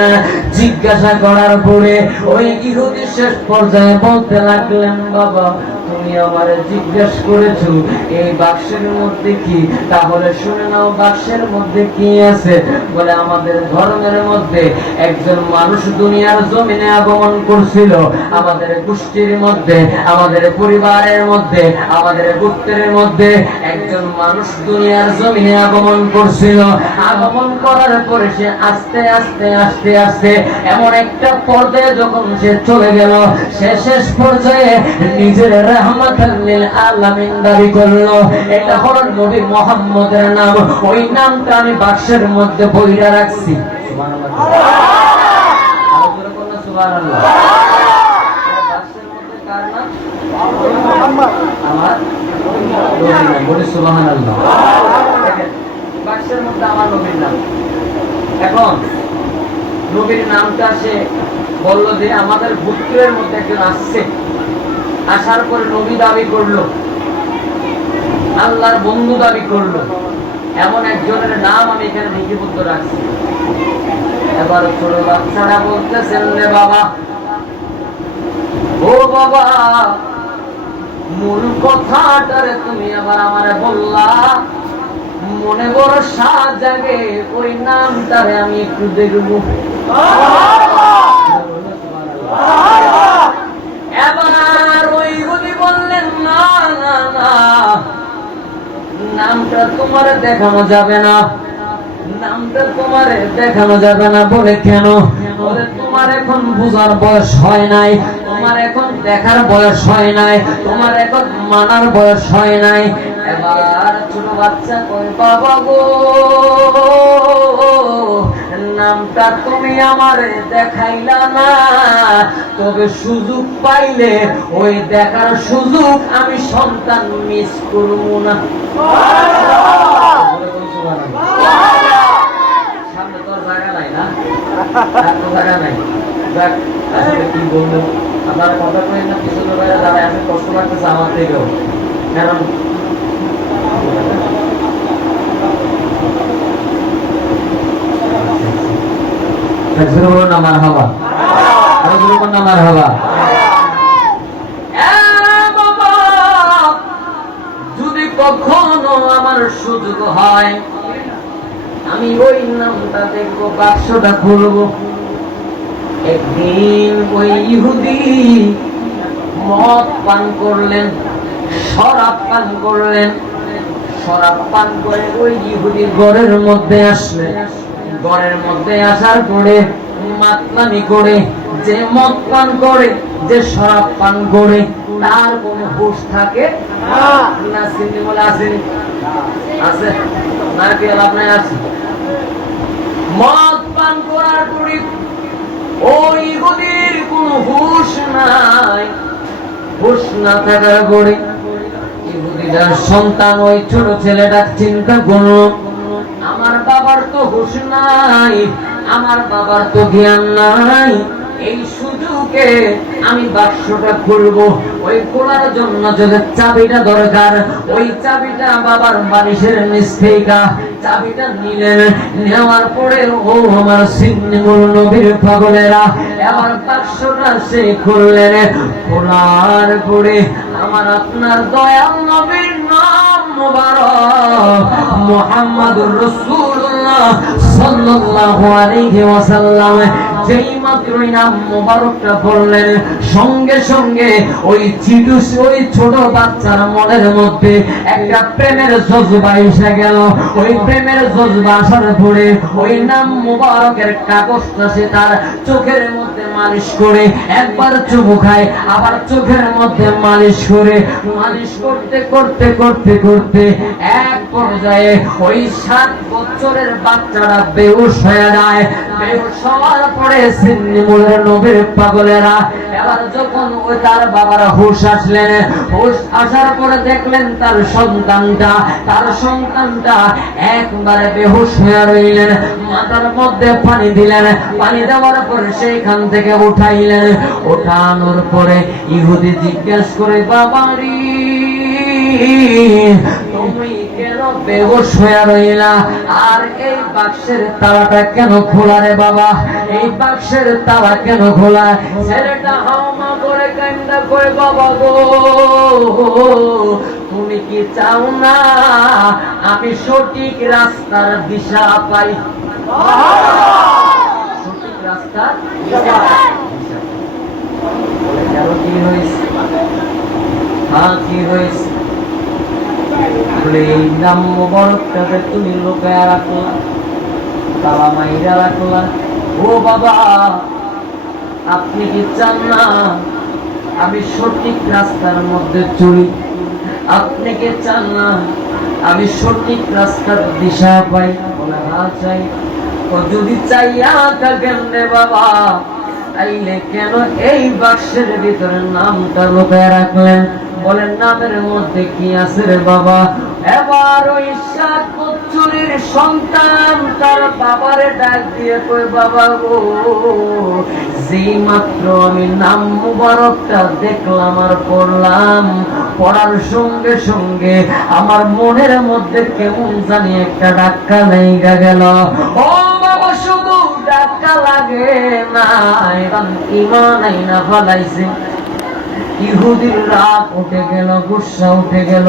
জিজ্ঞাসা করার পরে ওই ইহুদি শেষ পর্যায়ে বলতে লাগলেন বাবা তুমি আমারে জিজ্ঞেস করেছো এই বাক্সের মধ্যে কি, তাহলে শুনে নাও বাক্সের মধ্যে কি আছে। বলে আমাদের ধর্মের মধ্যে একজন মানুষ দুনিয়ার জমিনে আগমন করছিল, আমাদের গোষ্ঠীর মধ্যে, আমাদের পরিবারের মধ্যে, আমাদের গোত্রের মধ্যে একজন মানুষ দুনিয়ার জমিনে আগমন করছিল। আগমন করার পরে সে আস্তে আস্তে আস্তে আস্তে এমন একটা পর্যায়ে যখন সে চলে গেল, সে শেষ পর্যায়ে নিজের রাহমাতাল লিল আলামিন দাবি করলো। এটা হলো নবী মুহাম্মদের নাম। ওই নামটা আমি বাক্সের মধ্যে বইরা রাখছি। সুবহানাল্লাহ। আরো জোরে বলুন সুবহানাল্লাহ। বাক্সের মধ্যে কার নাম? আমার নবীর নাম। বলি সুবহানাল্লাহ। দেখেন, বাক্সের মধ্যে আমার নবীর নাম। এখন নবীর নামটা সে বললো যে আমাদের গোত্রের মধ্যে একজন আসছে। আসার পরে নবী দাবি করলো, আল্লাহর বন্ধু দাবি করলো, এমন একজনের নাম আমি এখানে লিপিবদ্ধ রাখছি। এবার ছোট বাচ্চারা বলতেছেন, রে বাবা, ও বাবা, মূল কথাটারে তুমি আবার আমারে বললা, মনে বড় সাজ জাগে, ওই নামটারে আমি একটু দেখবো। এবার ওই গুলি বললেন, না না না, নামটা তোমার দেখানো যাবে না, নামটা তোমার দেখানো যাবে না। বলে কেন? বলে তোমার এখন বুঝার বয়স হয় নাই, তোমার এখন দেখার বয়স হয় নাই, তোমার এখন মানার বয়স হয় নাই। এবার ছোট বাচ্চা কই, বাবা গো, নামটা তুমি আমারে দেখাইলা না, তবে সুযোগ পাইলে ওই দেখার সুযোগ আমি সন্তান মিস করবো না। সামনে তো জায়গা নাই না, জায়গা নাই। কি বলবো, আপনার কথা কই না, কিছু লোক যারা এত কষ্ট লাগতেছে আমার থেকেও, কারণ আমার হাওয়া আমার হাওয়া। যদি কখনো আমার সুযোগ হয়, আমি ওই নামটা দেখবো, বাক্সটা খুলবো। একদিন ওই ইহুদি মদ পান করলেন, শরাব পান করলেন। শরাব পান করে ওই ইহুদি ঘরের মধ্যে আসলেন। ঘরের মধ্যে আসার পরে মাতলামি করে, যে মদ পান করে, যে শরাব পান করে, তার কোন হুঁশ থাকে না? সিন্নি বলে আসেনি? আছে না? কি আপনার আছে? মদ পান করার পরে ওই ইহুদির কোন হুঁশ নাই। হুঁশ না থাকার পরে ইহুদিটার সন্তান, ওই ছোট ছেলেটা চিন্তা করলো, আমার বাবার তো হুঁশ নাই, আমার বাবার তো জ্ঞান নাই, এই সুযোগে আমি বাক্সটা খুলবো। ওই খোলার জন্য যদি চাবিটা দরকার, ওই চাবিটা বাবার বালিশের নিচ থেকে চাবিটা নিলেন। নেওয়ার পরে ও আমার সিন্নিমুল নবীর পাগলেরা, এবার বাক্সটা সে খুললেন। খোলার পরে আমার আপনার দয়াল নবীর নাম মুবারক মুহাম্মাদুর রাসূলুল্লাহ সাল্লাল্লাহু আলাইহি ওয়াসাল্লাম যেই মাত্রই নাম মুবারকটা বললেন, সঙ্গে সঙ্গে ওই ওই ছোট বাচ্চার মনের মধ্যে একটা প্রেমের জজবা এসে গেল। ওই প্রেমের জজবা আসার পরে ওই নাম মুবারকের কাগজটা সে তার চোখের মধ্যে মালিশ করে, একবার চুমু খায়, আবার চোখের মধ্যে মালিশ করে, মালিশ করতে করতে করতে করতে এক পর্যায়ে ওই 7 বছরের বাচ্চাটা বেহুশ হয়ে যায়। বেহুশ হওয়ার পরে সিন্নিমুলের নবীর পাগলেরা এবার যখন ওই তার বাবার হুঁশ আসলেন, হুঁশ আসার পরে দেখলেন তার সন্তানটা একবারে বেহুশ হয়ে রইলেন। মাথার মধ্যে পানি দিলেন, পানি দেওয়ার পরে সেইখান থেকে উঠাইলেন। ওঠানোর পরে ইহুদি জিজ্ঞেস করে, বাবারি তুমি কেন বেহুশ হয়ে রইলা? আর এই বাক্সের তালাটা কেন খোলা রে বাবা? এই বাক্সের তালা কেন খোলা? ছেলেটা হাওমা করে কান্না করে, বাবা গো, তুমি কি চাও না আমি সঠিক রাস্তার দিশা পাই? সঠিক রাস্তার দিশা বলে কেন, কি হয়েছে? হ্যাঁ, কি হয়েছে? এই নাম মুবারকটাকে তুমি লুকায়া রাখলা, তালা মাইরা রাখলা, ও বাবা, আপনি কি চান না আমি সঠিক রাস্তার মধ্যে চলি? আপনি কি চান না আমি সঠিক রাস্তার দিশা পাই? বলে হ্যাঁ চাই। ও যদি চাইয়া থাকেন রে বাবা, তাইলে কেন এই বাক্সের ভিতরে নামটা লুকায় রাখলেন? বলেন নামের মধ্যে কি আছে রে বাবা? এবার ওই 7 বছরের সন্তান তার বাবারে ডাক দিয়ে কই, বাবা গো, যেই মাত্র আমি নাম মুবারকটা দেখলাম আর পড়লাম, পড়ার সঙ্গে সঙ্গে আমার মনের মধ্যে কেমন জানি একটা ধাক্কা লেগে গেল। ও বাবা, শুধু ধাক্কা লাগে না, এখন ঈমান আইনা ফলাইছে। ইহুদির রাগ উঠে গেল, গুসা উঠে গেল।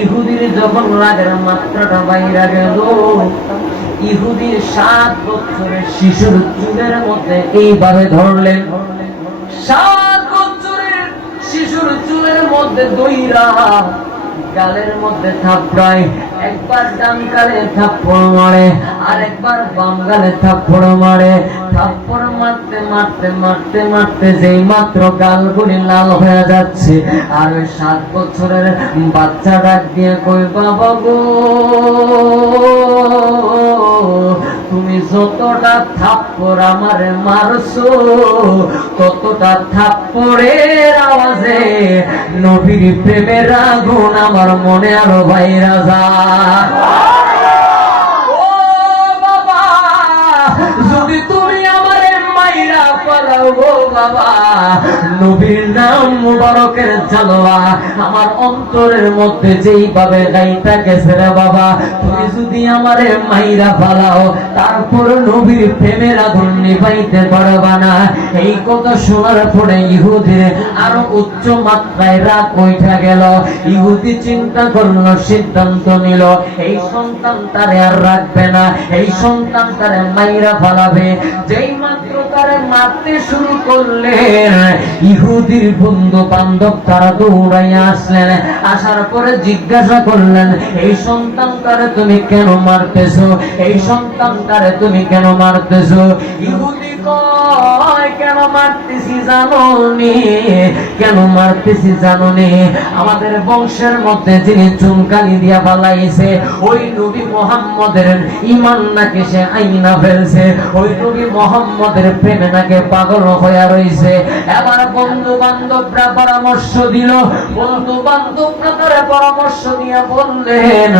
ইহুদির যখন রাগের মাত্রাটা বাইরে গেল, ইহুদির 7 বছরের শিশুর চুলের মধ্যে এইভাবে ধরলেন। 7 বছরের শিশুর চুলের মধ্যে দইরা গালের মধ্যে থাপড়ায়, একবার ডান গালে থাপ্পড় মারে, আর একবার বাম গালে থাপ্পড় মারে। থাপ্পড় মারতে মারতে মারতে মারতে যেই মাত্র গালগুলি লাল হয়ে যাচ্ছে, আর ওই 7 বছরের বাচ্চা ডাক দিয়ে কই, বাবা গো, তুমি যতটা থাপ্পড় আমারে মারছো, ততটা থাপ্পড়ের আওয়াজে নবীর প্রেমের আগুন আমার মনে আরো বাইরা যায়। ও বাবা, যদি তুমি আমারে মাইরা পালাও গো বাবা, নবীর নাম মুবারকের জালওয়া আমার অন্তরের মধ্যে যেইভাবে গাইতা গেছে রে বাবা, তুমি যদি আমারে মাইরা পালাও, তারপর নবীর প্রেমের আগুন নিভাইতে পারবা না। এই কথা শোনার পরে ইহুদির আরো উচ্চ মাত্রায় রাগ উঠা গেল। ইহুদি চিন্তা করলো, সিদ্ধান্ত নিল, এই সন্তান তারে আর রাখবে না, এই সন্তান তারে মাইরা ফালাবে। যেই মাত্র তারে মারতে শুরু করলেন, ইহুদির বন্ধু বান্ধব তারা দৌড়াইয়া আসলেন। আসার পরে জিজ্ঞাসা করলেন, এই সন্তানটারে তুমি কেন মারতেছো? এই সন্তানটারে তুমি কেন মারতেছো? ইহুদি কয়, কেন মারতেছি জানো নি? কেন মারতেছি জানো নি? আমাদের বংশের মধ্যে যিনি চুনকালি দিয়া পালাইছে, ওই নবী মুহাম্মদের ঈমান নাকি সে আইনা ফেলছে, ওই নবী মুহাম্মদের প্রেমে নাকি পাগল হয়ে রইছে। এবার বন্ধু বান্ধবরা পরামর্শ দিল, বন্ধু বান্ধবরা তারা পরামর্শ দিয়ে বললেন,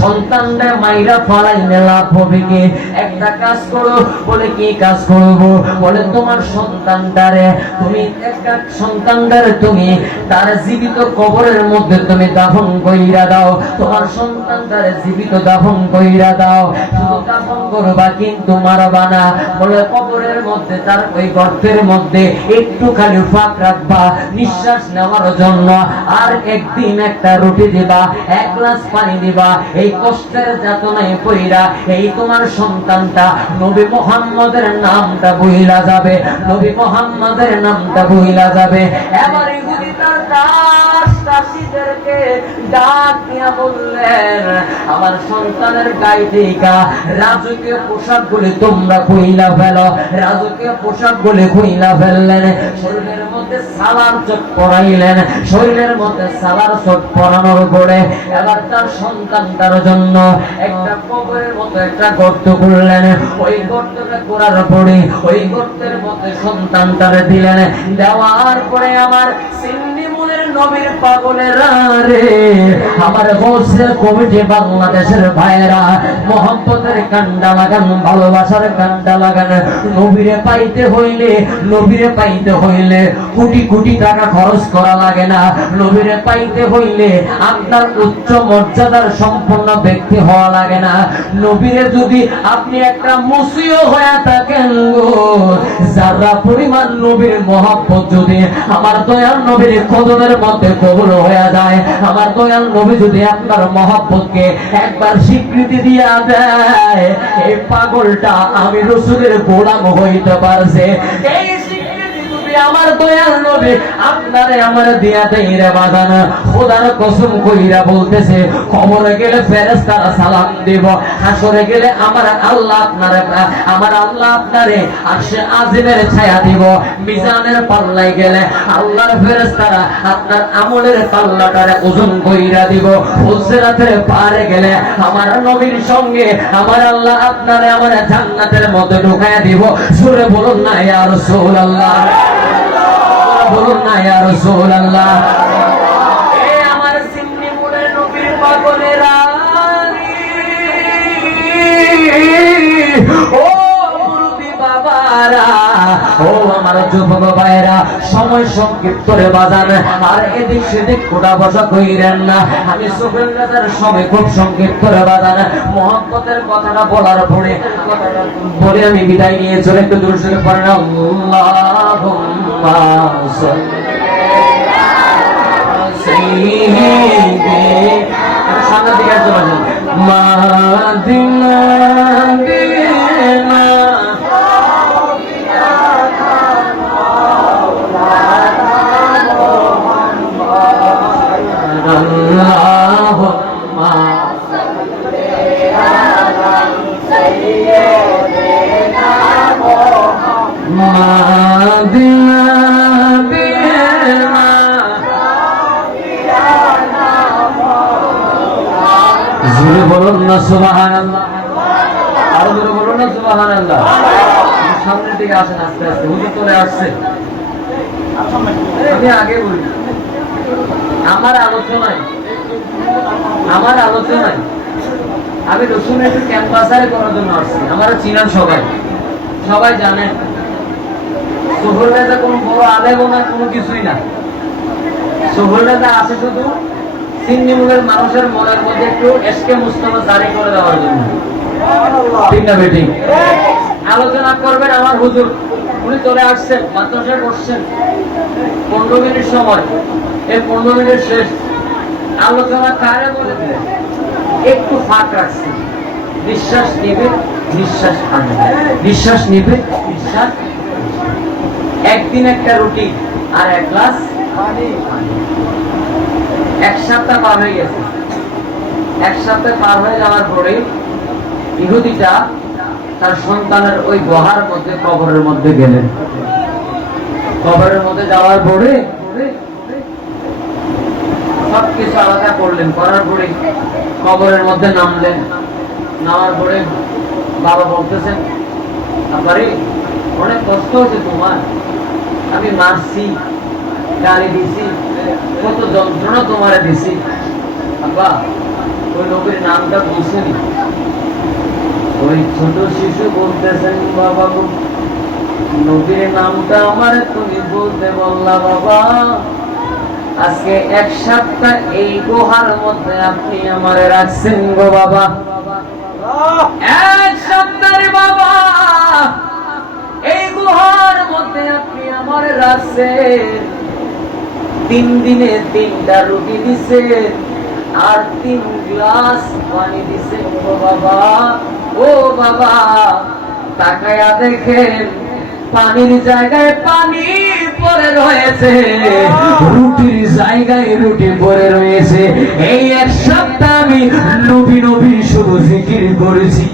সন্তানদের মাইরা ফালাইলে লাভ হবে কি? একটা কাজ করো। বলে কি কাজ করব? বলে তোমার সন্তানটারে তুমি, একটা সন্তানটারে তুমি তার জীবিত কবরের মধ্যে তুমি দাফন কইরা দাও। তোমার সন্তানটারে জীবিত দাফন কইরা দাও, শুধু দাফন করবা কিন্তু মারবা না। বলে কবরের মধ্যে, তার ওই গর্তের মধ্যে একটুখানি ফাঁক রাখবা নিঃশ্বাস নেওয়ার জন্য, আর একদিন একটা রুটি দিবা, 1 গ্লাস পানি দিবা। এই কষ্টের যাতনায় পইরা এই তোমার সন্তানটা নবী মুহাম্মদের নামটা ভুইলা যাবে, নবী মুহাম্মদের নামটা ভুইলা যাবে। এবার ইহুদি তার দাস-দাসীদেরকে ডাক দিয়া বললেন, আমার সন্তানের গায়ে থেকে রাজকীয় পোশাকগুলি তোমরা খুইলা ফেলো। রাজকীয় পোশাকগুলি খুইলা ফেললেন, শরীরের মধ্যে সালার চোট পরাইলেন। শরীরের মধ্যে সালার চোট পরানোর পরে এবার তার সন্তানটার জন্য একটা কবরের মতো একটা গর্ত করলেন। ওই গর্তটা করার পরে ওই গর্তের মধ্যে সন্তানটারে দিলেন। দেওয়ার পরে আমার সিন্নি মুনের নবীর পাগলেরা রে, আমার হোস্টেল কমিটি বাংলাদেশের ভাইয়েরা, মোহাম্মতের কান্ডা লাগান, ভালোবাসার কান্ডা লাগান। নবীরে পাইতে হইলে, নবীরে পাইতে হইলে কোটি কোটি টাকা খরচ করা লাগে না। নবীরে পাইতে হইলে আপনার উচ্চ মর্যাদার সম্পন্ন ব্যক্তি হওয়া লাগে না। নবীরে যদি আপনি একটা মুসিও হয়ে থাকেন গো, যারা পরিমাণ নবীর মহব্বত যদি আমার দয়াল নবীর কদমের মধ্যে কবুল হয়ে যায়, আমার দয়াল নবী যদি আপনার মহব্বতকে একবার স্বীকৃতি দিয়া দেয়, এই পাগলটা আমি রাসূলের গোলাম হইতে পারছে। এই স্বীকৃতি যদি আমার দয়াল নবী আপনারে আমার দিয়া দেই রে বাজানা। খোদার কসম কইরা বলতেছে, কবরে গেলে ফেরেশতারা সালাম দিব, হাসরে গেলে আমার আল্লাহ আপনারে আরশে আজিমের ছায়া দিব, মিজানের পাল্লায় গেলে আল্লাহর ফেরেশতারা আপনার আমলের পাল্লাটারে ওজন কইরা দিব, ফুলসিরাতের পারে গেলে আমার নবীর সঙ্গে আমার আল্লাহ আপনারে আমার জান্নাতের মধ্যে ঢুকায়া দিব। সুরে বলুন না ইয়া রাসূলুল্লাহ, বলুন না ইয়া রাসূলুল্লাহ। এ আমার সিন্নি মুড়ে নবীর পাগলেরা, ও মুরব্বি বাবারা, ও আমার যুবক ভাইরা, সময় সংক্ষিপ্ত রে বাজান, আর এদিক সেদিক কোটা বসা কইরেন না। আমি সুফিয়ান রাজার সময় খুব সংক্ষিপ্ত রে বাজান। মুহাব্বতের কথাটা বলার পরে কথাটা বলে আমি বিদায় নিয়ে চলে একটু দূর থেকে পড়েন আল্লাহুম্মা সাইয়্যিদি, সামনের দিকে আসতে পারেন, মাদিনা বলুন না সুবহানাল্লাহ, আরো জোরে বলুন না সুবহানাল্লাহ। সামনের দিকে আসেন আস্তে আস্তে, হুজুর চলে আসছে। আমি আগে বলি, আমার আলোচনায় আমি রসুনের ক্যাম্পাসারে করার জন্য আসছি। আমার চিনান সবাই জানেন, সোহর নেতা কোনো বড় আলেম না, কোনো কিছুই না। সোহর নেতা আছে শুধু সিন্নিমুলের মানুষের মনের মধ্যে একটু এসকে মুস্তফা জারি করে দেওয়ার জন্য, ঠিক না বেটি? আলোচনা করবেন আমার হুজুর, উনি চলে আসছেন, মাদ্রাসায় বসছেন 15 মিনিট সময়। এই 15 মিনিট শেষ, আলোচনা কারে বলে দিলেন, একটু ফাঁক রাখছি, নিঃশ্বাস নিবে নিঃশ্বাস আনবে, নিঃশ্বাস নিবে নিঃশ্বাস। একদিন একটা রুটি আর এক গ্লাস পানি। এক সপ্তাহ পার হয়ে গেছে। এক সপ্তাহ পার হয়ে যাওয়ার পরে ইহুদিটা তার সন্তানের ওই গুহার মধ্যে, কবরের মধ্যে গেলেন। কবরের মধ্যে যাওয়ার পরে সবকিছু আলাদা করলেন, করার পরে কবরের মধ্যে নামলেন। নামার পরে বাবা বলতেছেন, আবারে অনেক কষ্ট হচ্ছে তোমার, আমি মারছি, গালি দিছি, কত যন্ত্রণা তোমারে দিছি। আব্বা ওই নবীর নামটা বলছেন। ওই ছোট শিশু বলতেছেন, বাবা নবীর নামটা আমার তুমি বলতে বললা বাবা, আজকে এক সপ্তাহ এই গুহার মধ্যে আপনি আমারে রাখছেন গো বাবা। এক সপ্তাহ বাবা এই গুহার মধ্যে আপনি আমারে রাখছেন। 3 দিনে 3টা রুটি দিছে আর 3 গ্লাস পানি দিছে গো বাবা। ও বাবা তাকায়া দেখেন, পানির জায়গায় পানি পড়ে রয়েছে, রুটির জায়গায় রুটি পড়ে রয়েছে। এই এক সপ্তাহ আমি নবী নবী শুধু জিকির করেছি।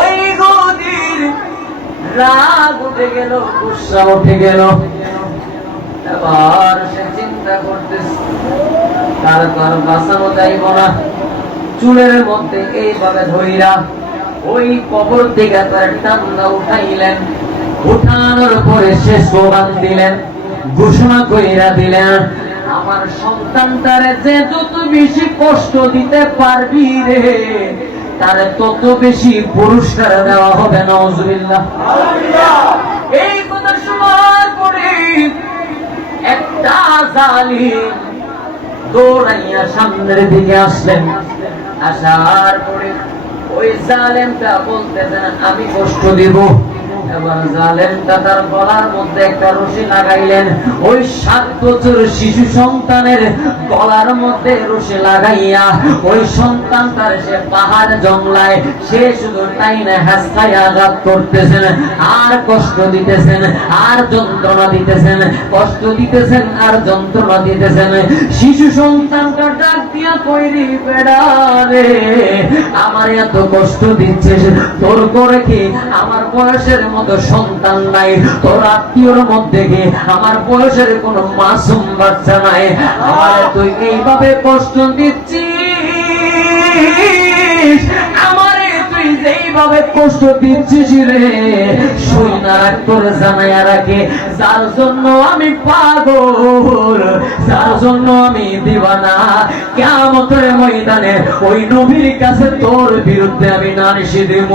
ওই গদির রাগ উঠে গেল, গুসা উঠে গেল। এবার সে চিন্তা করতেছে, তার বাঁচানো যাইব না। চুলের মধ্যে এইভাবে ধইরা ওই কবর থেকে তার টান্দা উঠাইলেন। উঠানোর পরে সে স্লোগান দিলেন, ঘোষণা কইরা দিলেন, আমার সন্তানটারে যে যত বেশি কষ্ট দিতে পারবি রে, তারে তত বেশি পুরস্কার দেওয়া হবে। নাউজুবিল্লাহ। এই কথা শোনার পরে একটা জালিম দৌড়াইয়া সামনের দিকে আসলেন। আসার পরে ওই জালেমটা বলতেছেন, আমি কষ্ট দিব, এবার জালেমটা তার গলার মধ্যে একটা রশি লাগাইলেন। ওই 7 বছর শিশু সন্তানের গলার মধ্যে রশি লাগাইয়া ওই সন্তানটার সে পাহাড় জংলায় সে শুধু টাইনে হাসকায় আঘাত করতেছেন, আর কষ্ট দিতেছেন, আর যন্ত্রণা দিতেছেন, কষ্ট দিতেছেন আর যন্ত্রণা দিতেছেন। শিশু সন্তানটা ডাক দিয়া কইরি, বেড়া রে, আমার এত কষ্ট দিচ্ছিস, তোর করে কি আমার বয়সের মতো সন্তান নাই? তোর আত্মীয়র মধ্যে কি আমার বয়সের কোনো মাসুম বাচ্চা নাই? আমার তুই এইভাবে কষ্ট দিচ্ছিস, আমারে তুই যেইভাবে কষ্ট দিচ্ছিস রে, শুইনা রাখ তোর জানাইয়া রাখে, যার জন্য আমি পাগল, যার জন্য আমি দিওয়ানা, কিয়ামতের ময়দানে ওই নবীর কাছে তোর বিরুদ্ধে আমি নালিশ দিব।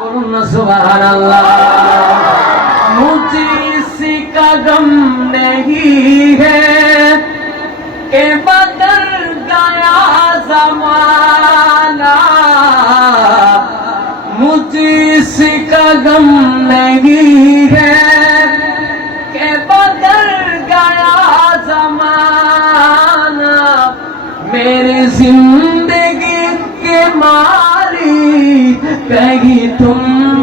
বলুন না সুবহানাল্লাহ। মুঝে ইসি কা গম नहीं है कि बदल गया ज़माना, मुझे इसी का गम नहीं है कि बदल गया ज़माना, मेरी जिंदगी के मालिक कहीं तुम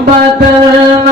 बदल